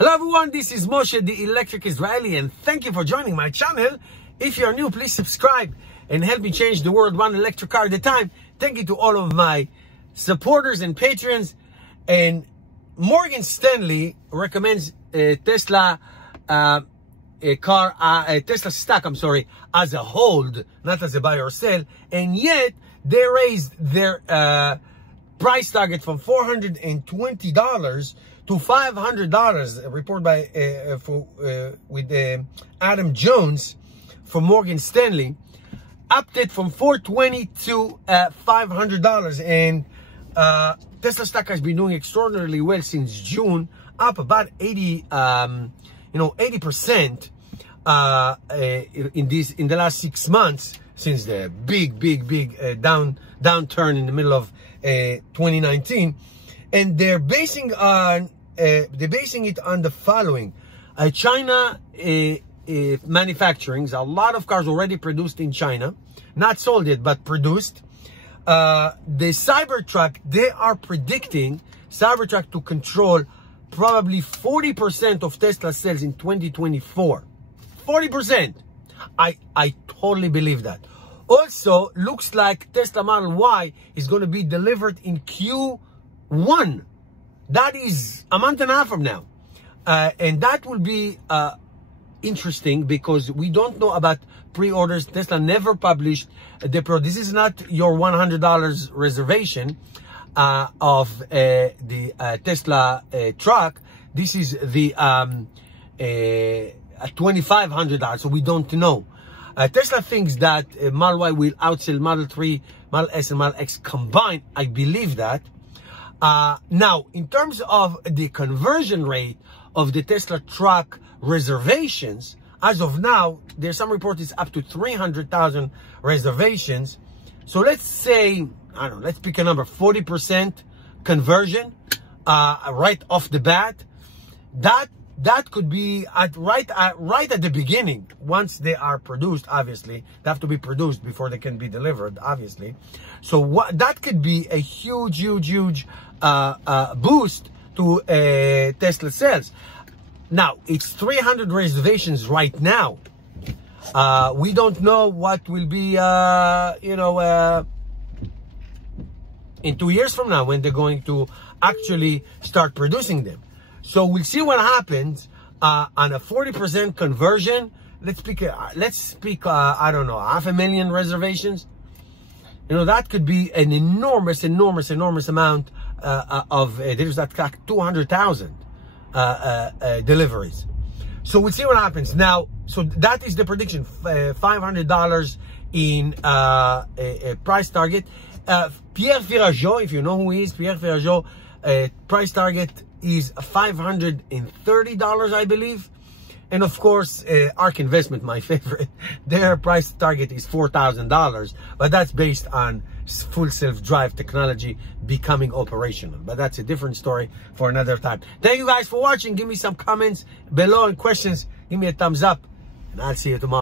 Hello everyone, this is Moshe, the Electric Israeli, and thank you for joining my channel. If you are new, please subscribe and help me change the world one electric car at a time. Thank you to all of my supporters and patrons. And Morgan Stanley recommends Tesla Tesla stock, as a hold, not as a buy or sell. And yet they raised their price target from $420 to $500. A report by with Adam Jones from Morgan Stanley upped it from $420 to $500. And Tesla stock has been doing extraordinarily well since June, up about 80% in the last 6 months, since the big downturn in the middle of 2019. And they're basing it on the following: China manufacturing a lot of cars already produced in China, not sold yet but produced. The Cybertruck, they are predicting Cybertruck to control probably 40% of Tesla sales in 2024. 40%. I totally believe that. Also, looks like Tesla Model Y is going to be delivered in Q1. That is a month and a half from now. And that will be interesting because we don't know about pre-orders. Tesla never published the pro. This is not your $100 reservation of the Tesla truck. This is the $2,500, so we don't know. Tesla thinks that Model Y will outsell Model 3, Model S, and Model X combined. I believe that. Now, in terms of the conversion rate of the Tesla truck reservations, as of now, there's some report is up to 300,000 reservations. So let's say, I don't know, let's pick a number, 40% conversion right off the bat. That could be right at the beginning. Once they are produced, obviously they have to be produced before they can be delivered, obviously. So that could be a huge boost to Tesla sales. Now, it's 300 reservations right now. We don't know what will be, in 2 years from now, when they're going to actually start producing them. So we'll see what happens on a 40% conversion. Let's speak, I don't know, 500,000 reservations. That could be an enormous amount of there's that 200,000 deliveries. So we'll see what happens. Now, so that is the prediction, $500 in a price target. Pierre Firageau, if you know who he is, Pierre Firageau, price target is $530, I believe. And of course, ARK Investment, my favorite, their price target is $4,000, but that's based on full self-drive technology becoming operational. But that's a different story for another time. Thank you guys for watching. Give me some comments below and questions. Give me a thumbs up, and I'll see you tomorrow.